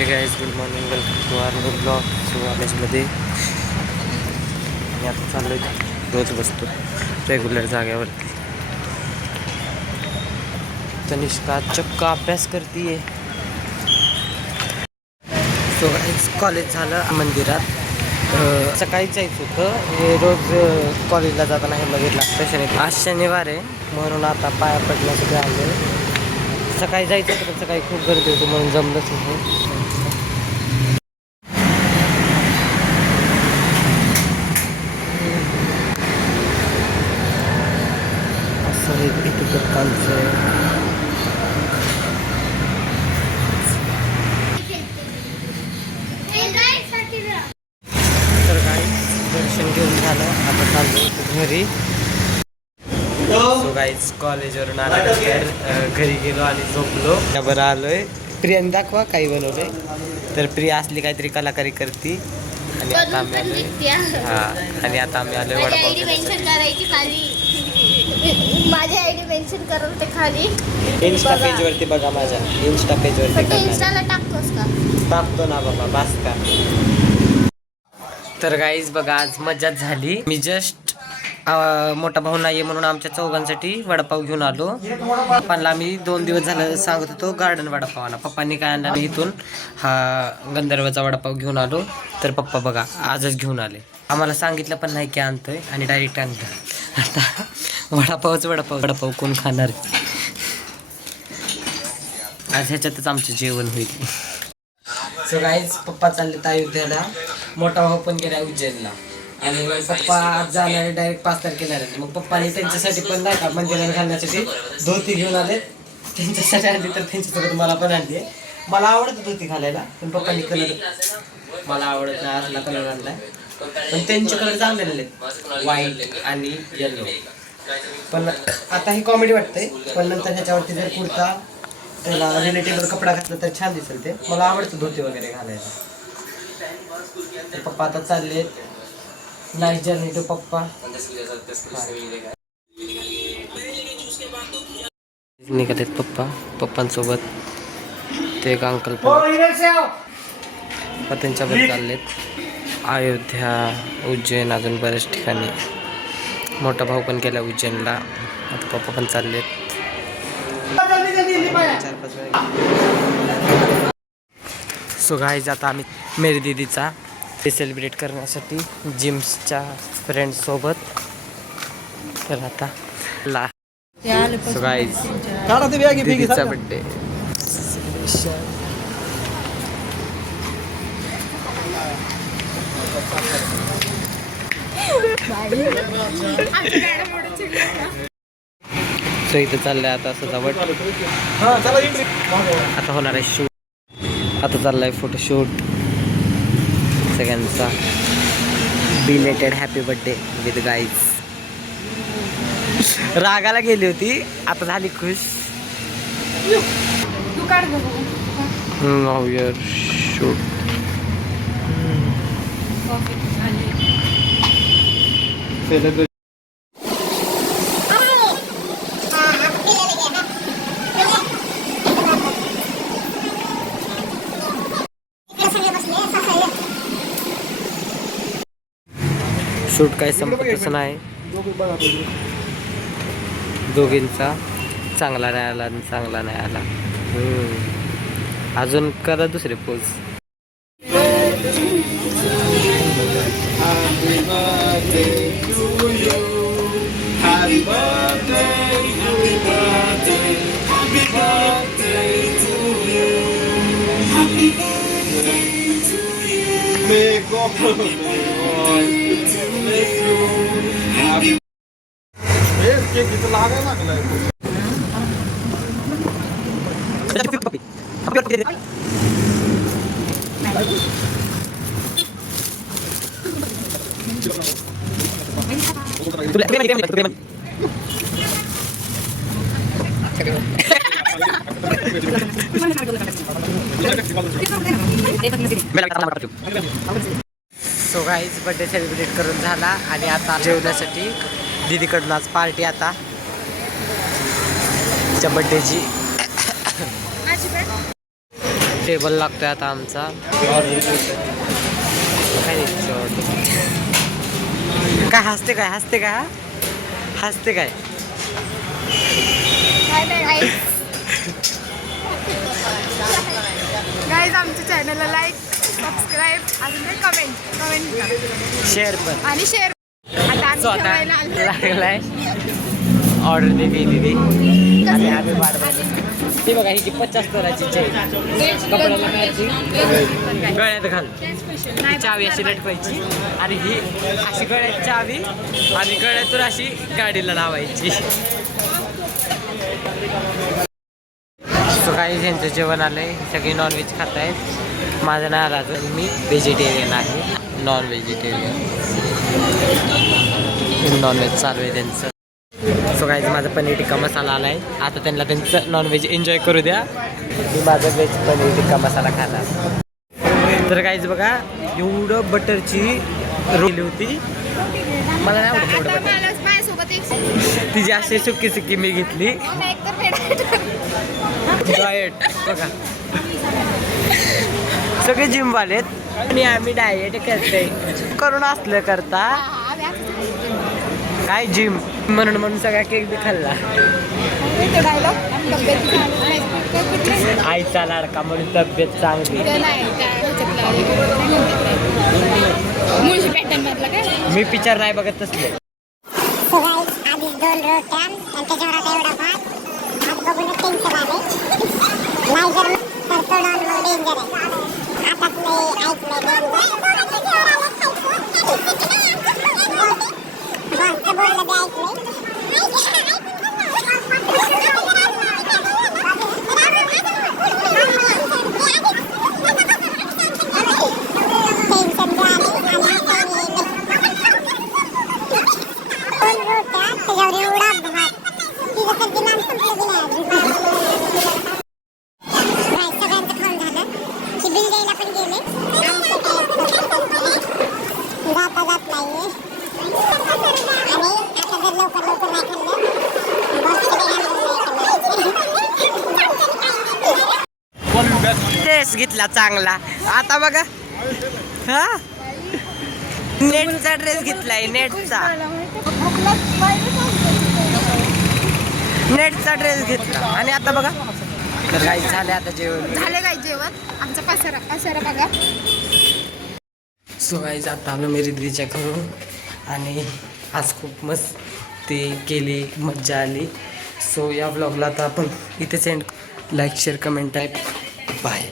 हे guys good morning, welcome to our new blog कॉलेजमध्ये. मी आता चाललो आहे, रोज बसतो रेग्युलर जाग्यावरती. तनिष्का चक्क अभ्यास करते. सो गाईज कॉलेज झालं मंदिरात. सकाळीच जायचं होतं. हे रोज कॉलेजला जाताना हे मंदिर लागतं. आज शनिवार आहे म्हणून आता पाया पडण्यासाठी आलो. सकाळी जायचं होतं पण सकाळी खूप गर्दी होती म्हणून जमलंच नाही. असं इथे दत्तांचं तर काय दर्शन घेऊन झालं. आता चाललो घरी. सो गाईज कॉलेजवरून आल्यानंतर घरी गेलो आणि झोपलो. त्यावर आलोय. प्रियाने दाखवा काही बनवलंय. तर प्रिया असली काहीतरी कलाकारी करते. आणि आता आम्ही आलोय. आणि आता आम्ही आलोय वडापाव माझ्या आयडी मेन्शन करून ते खाली इंस्टा पेज वरती बघा. माझ्या इंस्टा पेज वरती इंस्टाला टाकतोस का? टाकतो ना बाबा, बास का. तर गाईज बघा आज मजाच झाली. मी जस्ट मोठा भाऊ नाहीये म्हणून आमच्या चौघांसाठी वडापाव घेऊन आलो. पप्पांना मी 2 दिवस झालं सांगत होतो गार्डन वडापावाला. पप्पांनी काय आणला इथून हा गंधर्वचा वडापाव घेऊन आलो. तर पप्पा बघा आजच घेऊन आले. आम्हाला सांगितलं पण नाही की आणतोय आणि डायरेक्ट आणलं. आता वडापाव कोण खाणार. आज ह्याच्यातच आमचं जेवण होईल. सो गाईज पप्पा चालले अयोध्याला. मोठा भाऊ पण गेला उज्जैनला. आणि पप्पा आज जाणार डायरेक्ट 5 तारखेला. मग पप्पाने त्यांच्यासाठी पण नाही का मंदिरात घालण्यासाठी धोती घेऊन आले. त्यांच्यासाठी आणली तर त्यांच्यासोबत मला पण आणली. मला आवडतं धोती घालायला पण पप्पांनी कलर मला आवडत नाही असला कलर आणलाय. पण त्यांचे कलर चांगले आलेले व्हाईट आणि येलो. पण आता ही कॉमेडी वाटते. पण नंतर ह्याच्यावरती जर कुर्ता त्याला रिलेटेबल कपडा घातला तर छान दिसेल. ते मला आवडतं धोती वगैरे घालायला. पप्पा आता चालले. नाईस जर्नी टू पप्पा. निघालेत पप्पांसोबत. ते एक अंकल पप्पा त्यांच्याबद्दल चाललेत अयोध्या, उज्जैन, अजून बऱ्याच ठिकाणी. मोठा भाऊ पण गेला उज्जैनला. आता पप्पा पण चाललेत. 4-5 वेळा. सो गाईज आता आम्ही मेरी दीदीचा ते सेलिब्रेट करण्यासाठी जिम्सच्या फ्रेंड्ससोबत. तर आता सो गाईज दीदीचा बड्डे. सो इथं चाललंय आता सजावट. आता होणार आहे शूट. आता चाललाय फोटोशूट सगळ्यांचा. Belated happy birthday with guys. रागाला गेली होती आता झाली खुश. शूट शूट काही संपतच नाही. दोघींचा चांगला नाही आला आणि चांगला नाही आला. अजून करा दुसरे pose. So guys birthday celebrate करून झाला आणि आता जेवण्यासाठी दीदीकडून आज पार्टी. आता तिच्या बर्थडेची टेबल लागतोय आता आमचा. काय हसते काय हसते का हसते काय. गाईज आमच्या चॅनलला लाईक सबस्क्राईब अजून कमेंट शेअर पण आणि शेअर. आता आम्ही जेवायला आलो. लागलाय ऑर्डर दे दिली आणि आम्ही वाट बघतो. ती बघा ही 50 तोलाची चेन कपड्याला घालायची, गळ्यात घाल. ही चावी अशी लटकायची आणि ही अशी गळ्यात चावी आणि गळ्यातून अशी गाडीला लावायची. सो काही ह्यांचं जेवण आलंय, सगळे नॉनव्हेज खात आहेत. माझं नाव राजू, मी व्हेजिटेरियन आहे, नॉन व्हेजिटेरियन. नॉनव्हेज चालू आहे त्यांचं. सो गाईज माझा पनीर टिक्का मसाला आला आहे. आता त्यांना त्यांचं नॉनव्हेज एन्जॉय करू द्या. मी माझं व्हेज पनीर टिक्का मसाला खाणार. तर गाईज बघा एवढं बटरची रोली होती. मला नाही आवडत एवढं बटर. माझ्यासोबत एक तिची अशी सुकी सुकी मी घेतली. डाएट बघा सगळे जिमवालेत आणि आम्ही डाएट करतोय. करून असलं करता काय जिम म्हणून सगळा केक बी खाल्ला. आईचा लाडका म्हणून तब्येत चांगली. मी पिक्चर नाही बघत तसले. आधीच 2 रोट्या आणि त्याच्यावर आता एवढा भात. भात बघूनच टेन्शन आले. नाही जर तर तो डॉन मग डेंजर आहे. आताच मी ऐकलंय डेंजर. बॉसचं बोललं ते ऐकलंय. ड्रेस घेतला चांगला. आता बघा हा नेटचा ड्रेस घेतलाय. नेटचा ड्रेस घेतला आणि आता बघा. तर काही झाले आता जेवण. झाले काय जेवण. आमचा पसारा बघा. सो गाईज आता आलो मेरी दीदीच्या घरून आणि आज खूप मस्त ते केली, मज्जा आली. सो या ब्लॉगला आता आपण इथेच end. Like share comment type bye.